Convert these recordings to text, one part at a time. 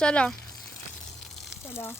سلام. سلام.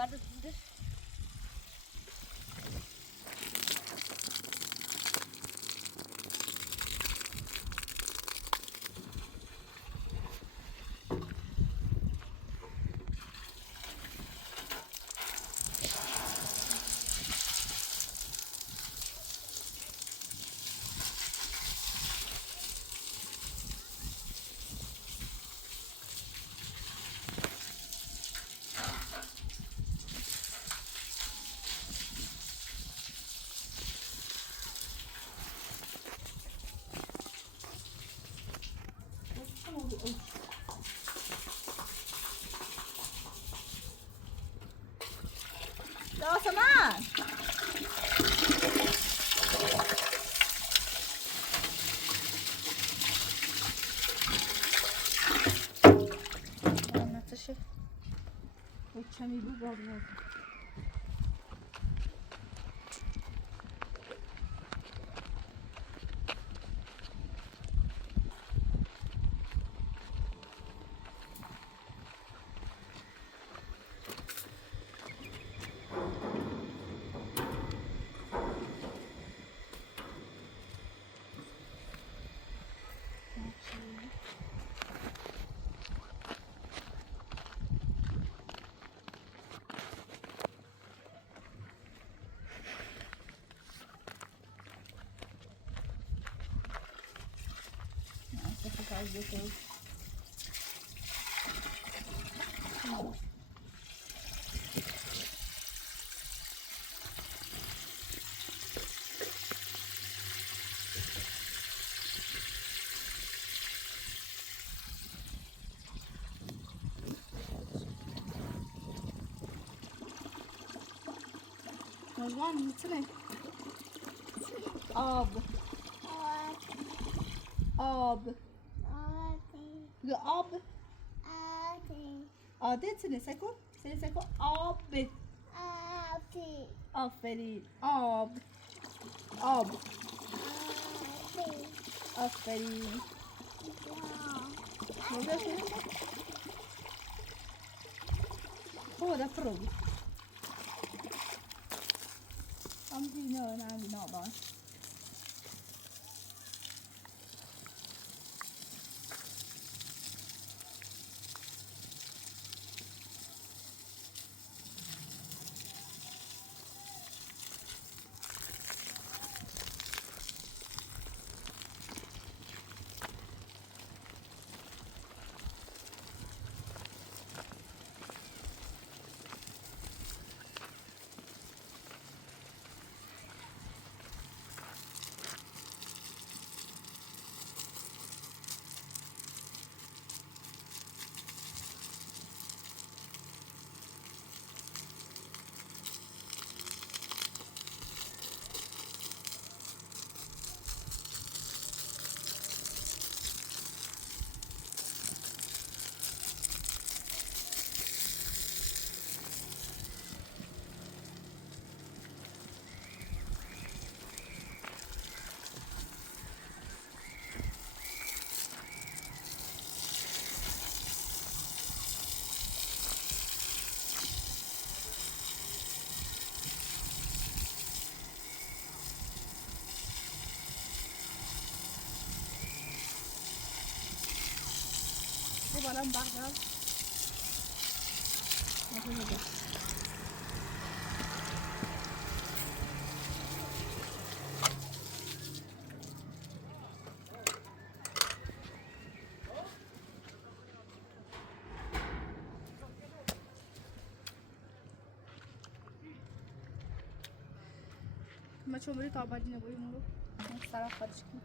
Neredesindir? Đó sama. Anlatışı. Uçamı bu bağlı. Faz depois. Mas var mı? Ne? Ab. Ab. Ab. Adet ne seko? Seni seko abi. Aferin. Ab. Ab. Aferin. Ne oluyor senin? Hô đã phở. Không gì nữa nào gì nọ đó. Bu bana bak ya. Nasıl oldu? Mas eu vou tomar de novo e não vou estar a fora de aqui.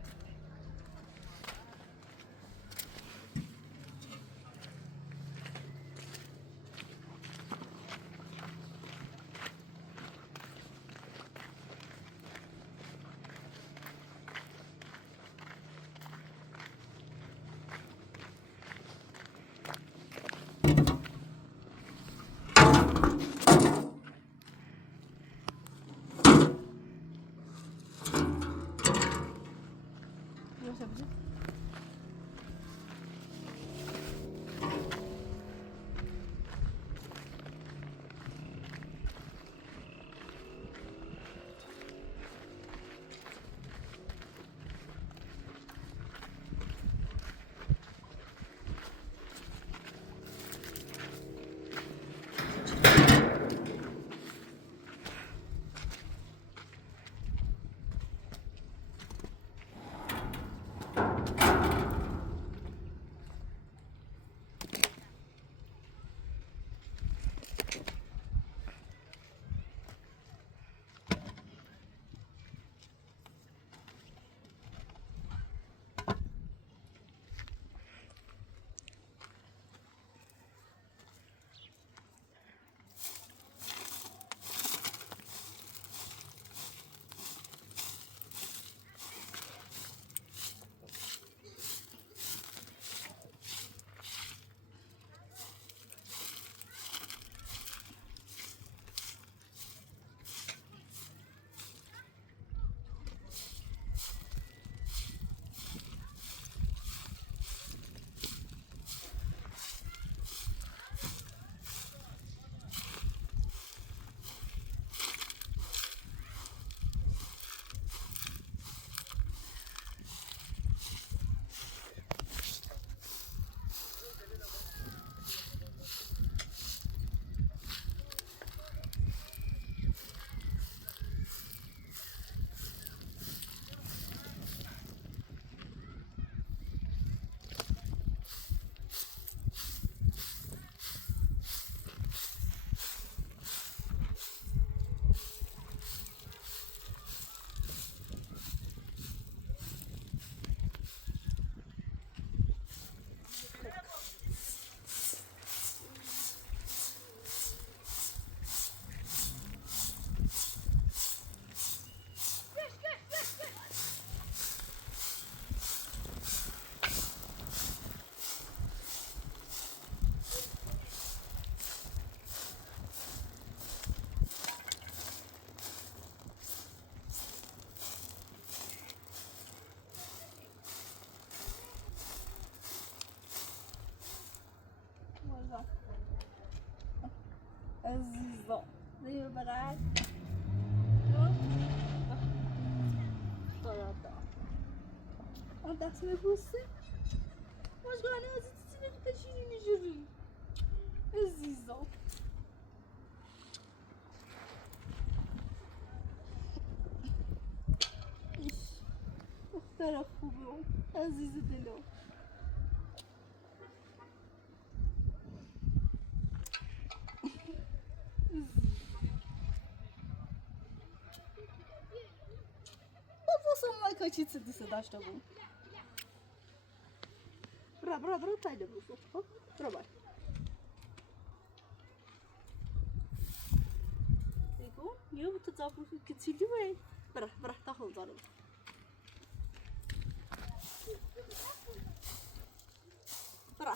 عزیزا زیر بغل اون دست میبوسه مشگانه عزیزی نمیده شیرینی جوری عزیزا دختر خوبه اون عزیز دلم بابا مایکا چی دوست داشته بود برا تایده بوسو برا باید بگو یه بود تزاب بوسو کتیلی باید برا تاخل دارم برا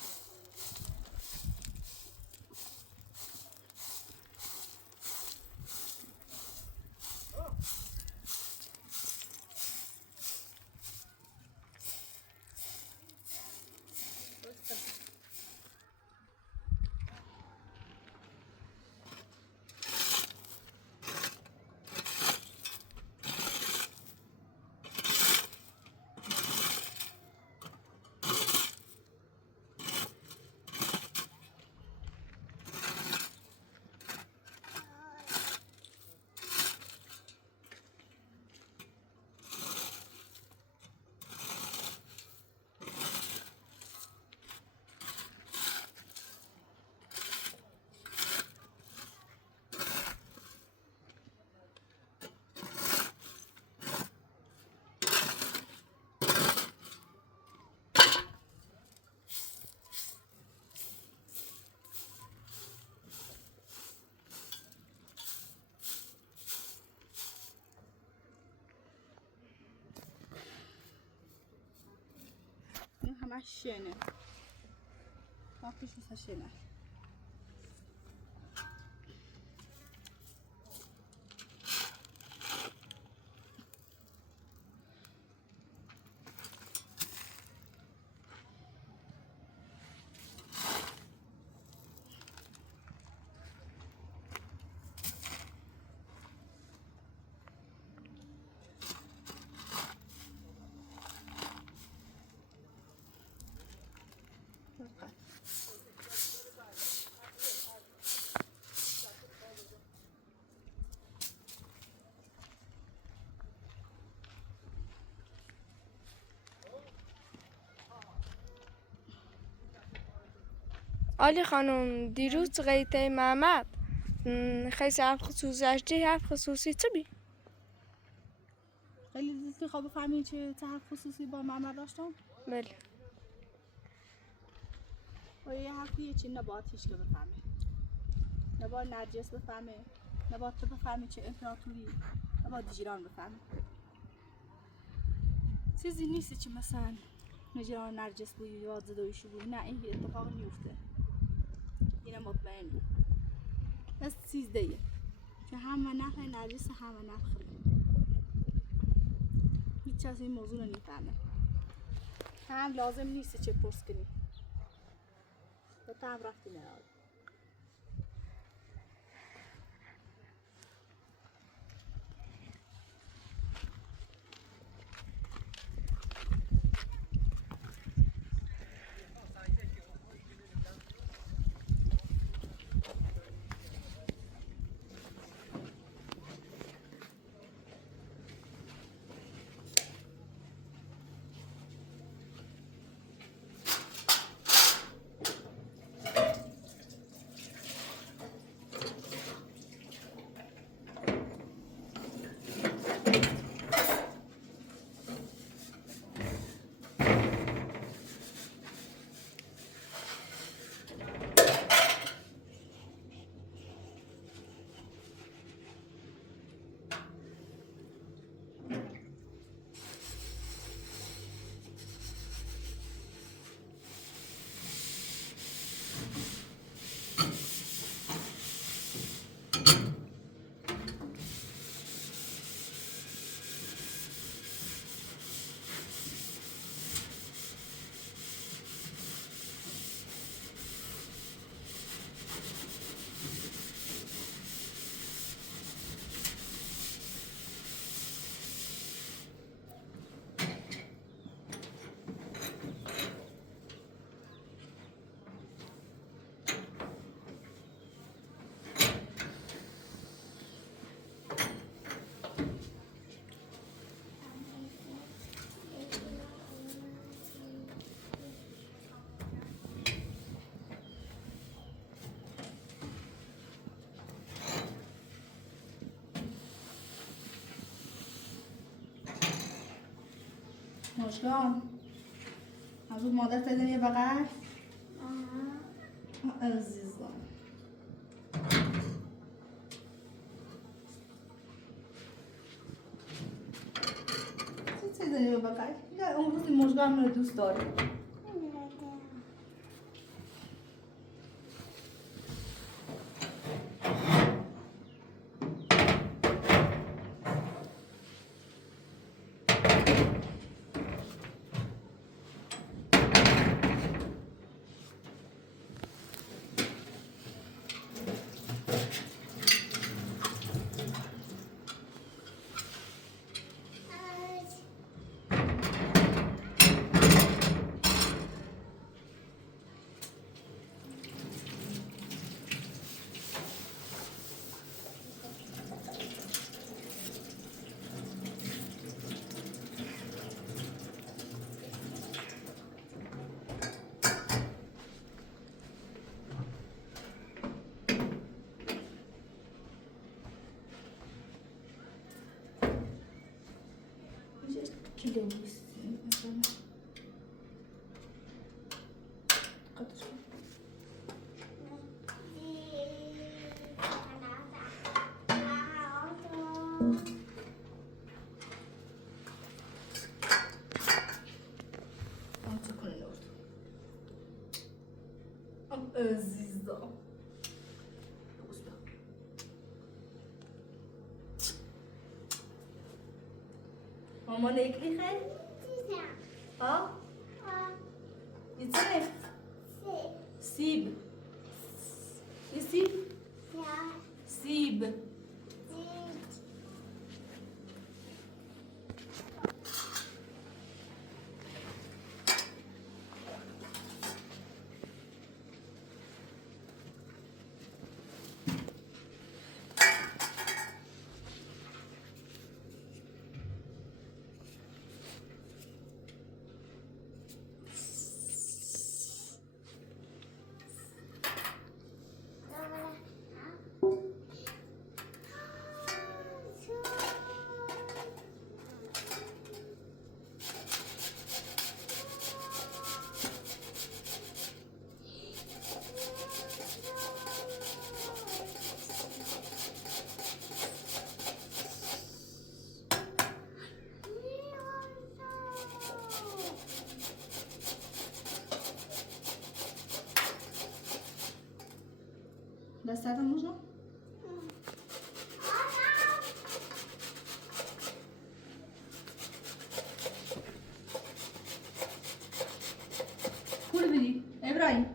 این همه شنه وقتش مثل شنه آلی خانم دیروز قیطه محمد خیلی حرف خصوصی اشتی حرف خصوصی چه بی؟ خیلی دوست میخواه بفهمی چه حرف خصوصی با محمد داشتم بله و یه حرفیه چی نباید هیچ که بفهمه نباید نرجس بفهمه نباید تو بفهمی چه امپراتوری نباید جیران بفهمه چیزی نیست چی مثلا جیران نرجس بودی یا زدویشو بودی نه این اتفاق نیفته اینه مطمئن بود بس چیزده که همه نفع نرجس همه نفع هیچ از این موضوع رو نفهمه هم لازم نیست چه پرس کنی و تا هم رفتی نهاد مشکان همون مادر تایدن یه بغل عزیزم چی تایدن یه بغل یا اون روز مشکان من دوست داره kilo مثلا قدر عزیزم مامان ekli خیلی؟ ها؟ یه سیب یه سیب؟ سیب دستت można? Kul bili, Ibrahim.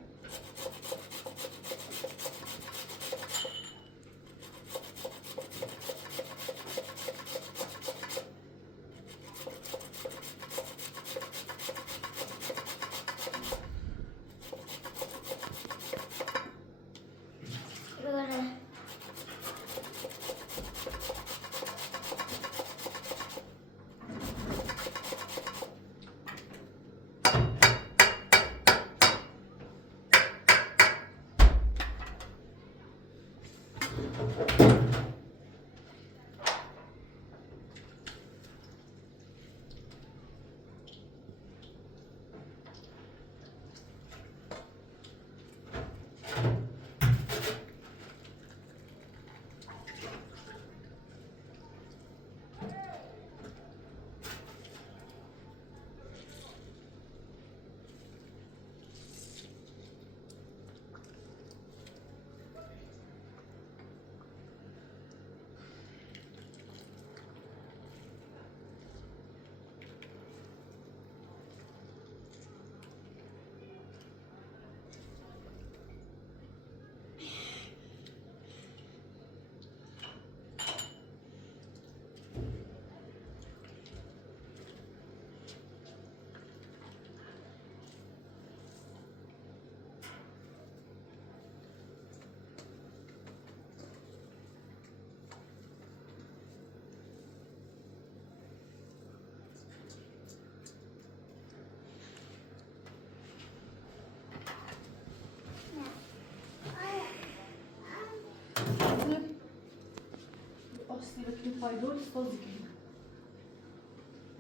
Ossi, perché poi dolci sto zicchino.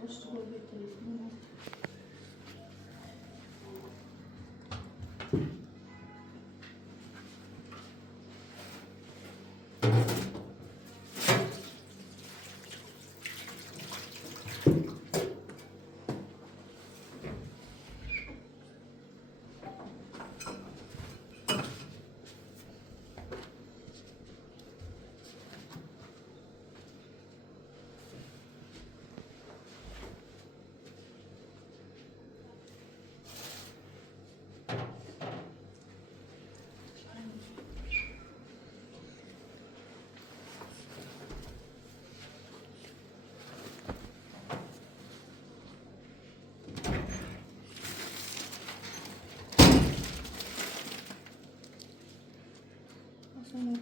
Lascio quello che te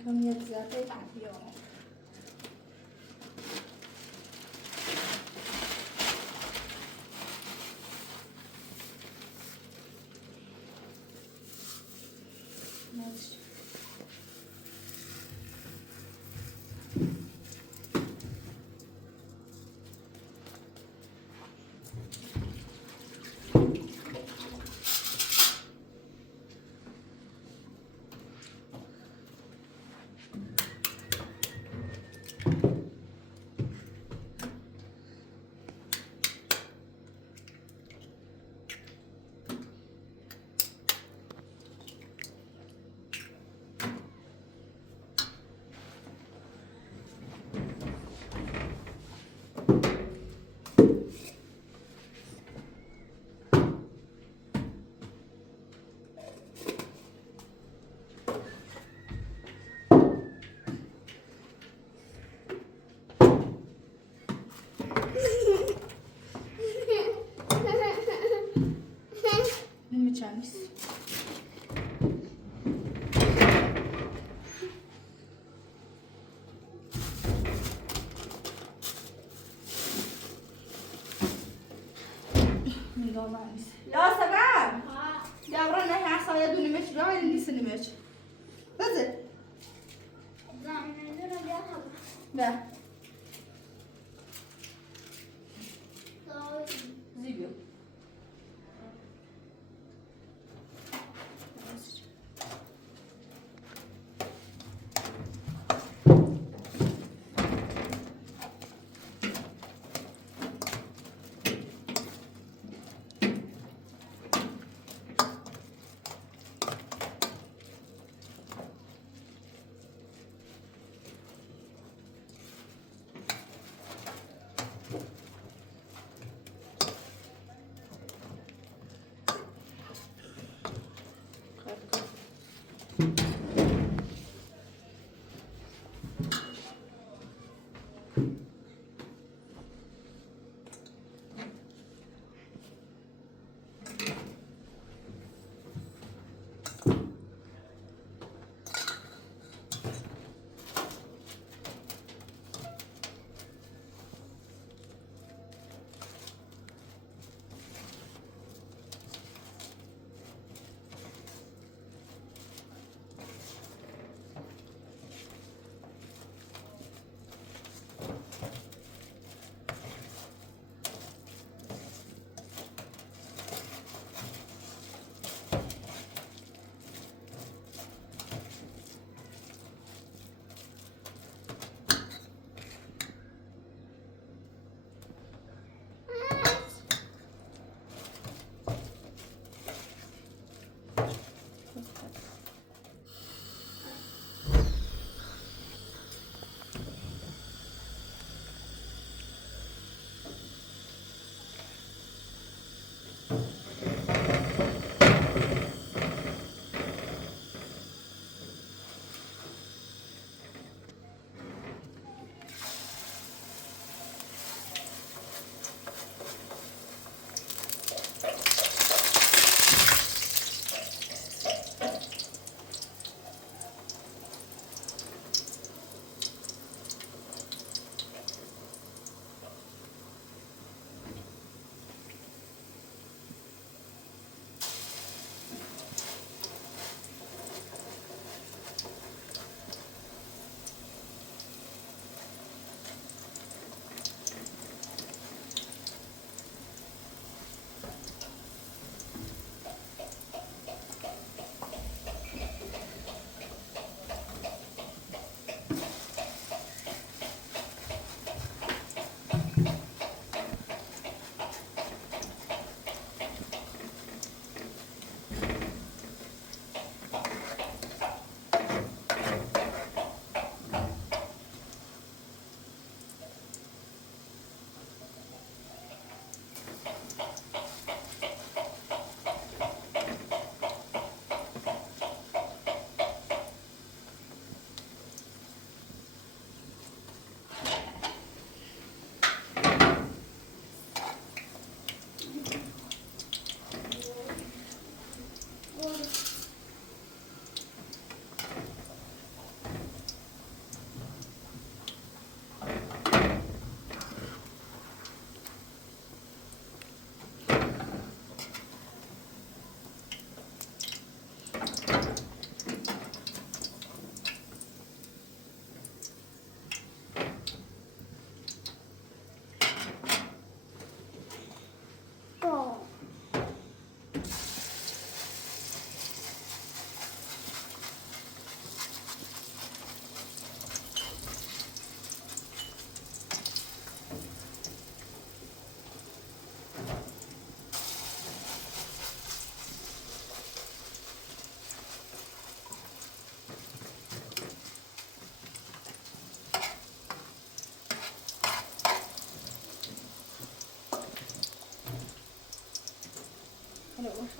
کمیت زیاده بعدی ها نمی‌چمیز نگاه ممیز یا سبب یابرا نه هر سایه دونی مچ یا این نیست نیمچ بزه زمینه رو بیارم به زیبیو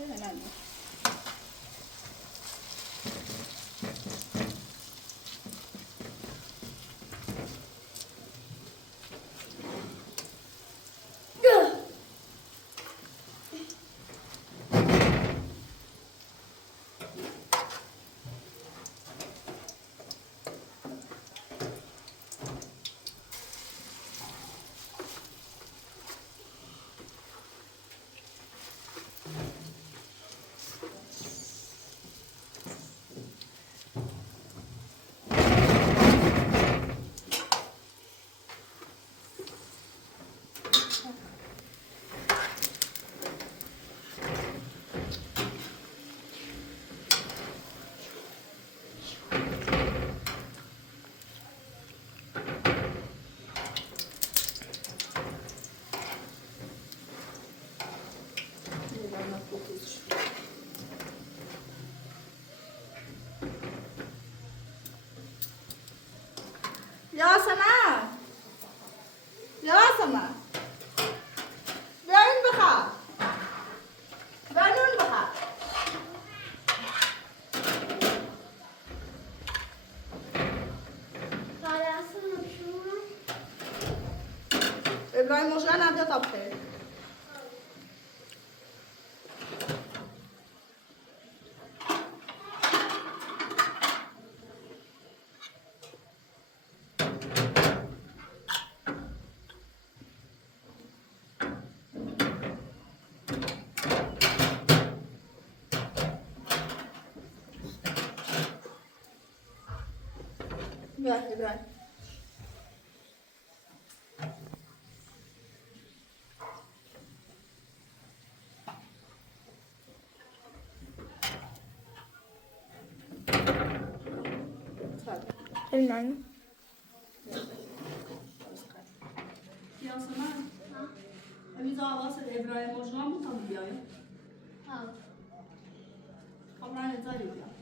نه یاسمن یاسمن بیاین بخواب بیاین بخواب ابراهیم مشغل نبیاد تا بخیر Right. المعنى یاسمن همین آواز ابراهیم مجرم میتونم بیایم خب رای نزاری بیایم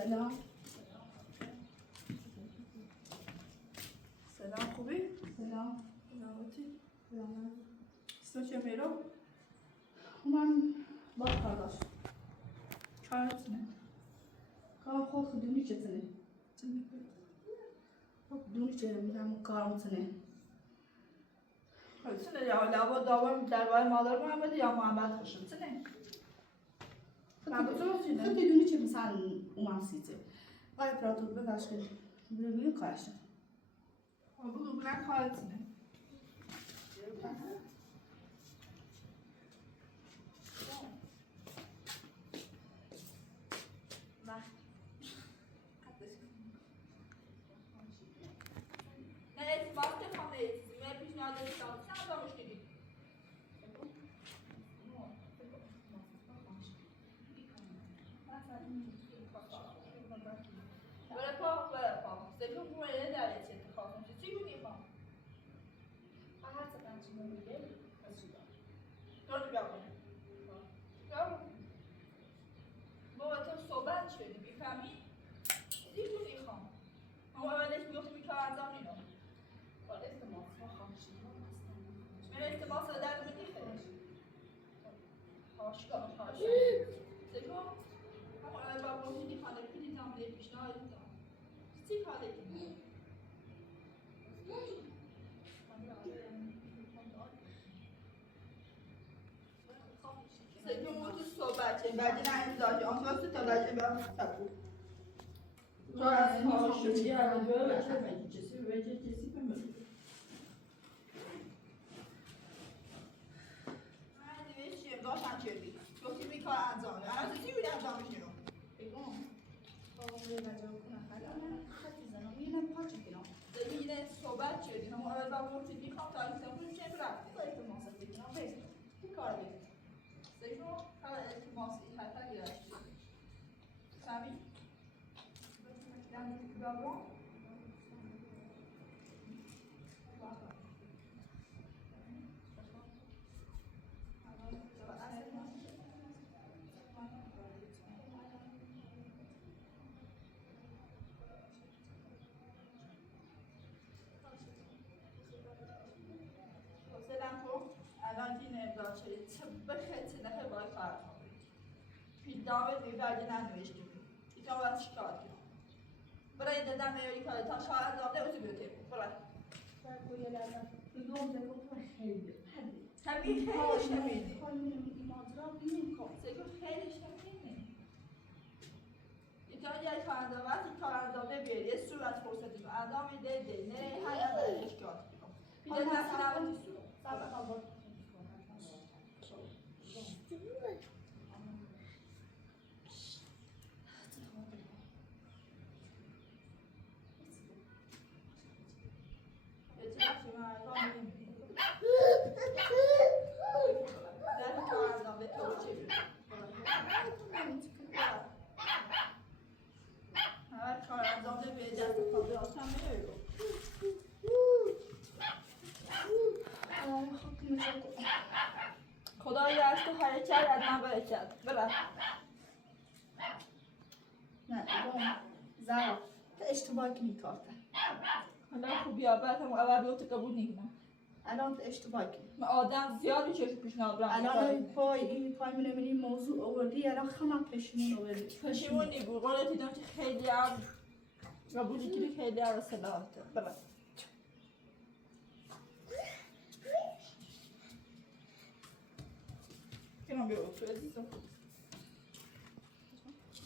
سلام سلام خوبی؟ سلام سلامتی؟ سلام اسم چه میرو؟ من باز کار داشت کارت نه کار خود دونی چطوره؟ خب دونی چه میرم کارم تنه تنه یا لابا داور درباره مادر محمد یا محمد خوشم تنه خود دونی چه مثلا اومم سیته آیا پراتور بگرش که بگوی کارش نه بگو بلند کارت نه بعدی نه امضایی آن واسه تا بعدی به تکو تو از ما شدی از دو بچه کسی بمونه من دیگه چیه داشتم چردی گفتی بی کار انجام ده الان چی بودی انجامش نیرم بگم بابا باید انجام کنم حالا من خطی زنم میرم پاچه گفتی میخوام تاریخ کنم چه رفتی با التماس بگیرم بگیر چه کار بگیر سیشون هر التماس این حتی گرفتی سمی بابا الان این امضا شدید چه بخیلی نخیر باید کار کنید پیدامت میبردی ننوشتی ایتا باید چیکار کنید برای دادم میاری کار تا شاید داده اوزی بیوتی برای باید لازم دوم دکتر خیلی خیلی شمیدی خیلی ماجرا بینیم کن سیکو خیلی شمیدی ایتا یه کارنده وقتی کارنده بیاری یه صورت فرصتی رو اندام ده نه هر اول اشکال بیده نفسی نبودی صورت خدایی از تو حرکت از من برکت ببر نه دوم زرا تو اشتباه کنی کارتا حالا خوب بیابت هم اول بیوت قبول نگیرم الان تو اشتباه کنی من آدم زیادی چشم پیشنهاد برم الان پای من این موضوع آوردی الان خمم پشیمون آوردی پشیمون نیبو قولت دیدم که خیلی هم قبولی که خیلی هم صلاحته ببر کنم بیوتو عزیزم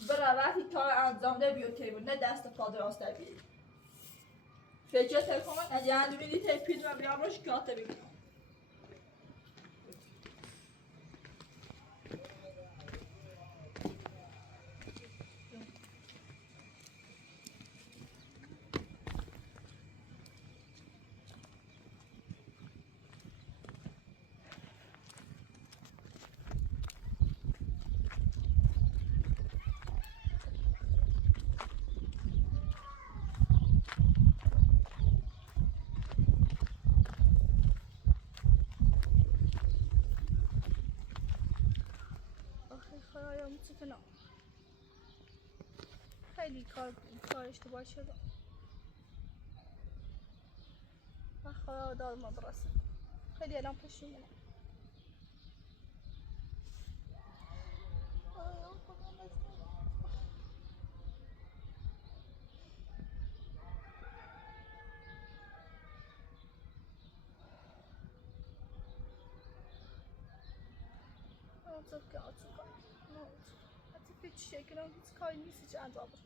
برای وقتی کار انجام ده بیوتی بود نه دست پا درست بیایی فکر تلفن اگه اندومیدی تیپید و بیام رو شکایت بگیرم خدایا متفنم خیلی کار اشتباه شده و خدا داد مدرسه خیلی الان پشیمونم که آتوکا حتی پیچ شکرم هیچ کاری نیستی چه انجام بشه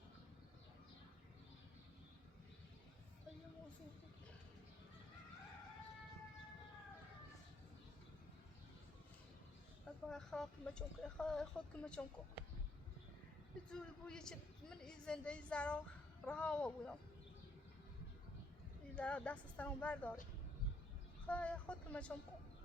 خیلی موضوع بود اگه خواهد که مچون که خود که مچون کن یه جوری بود یه چی من این زندگی زرا رها بودم این زرا دست از تنم برداره خواهد خود که مچون کن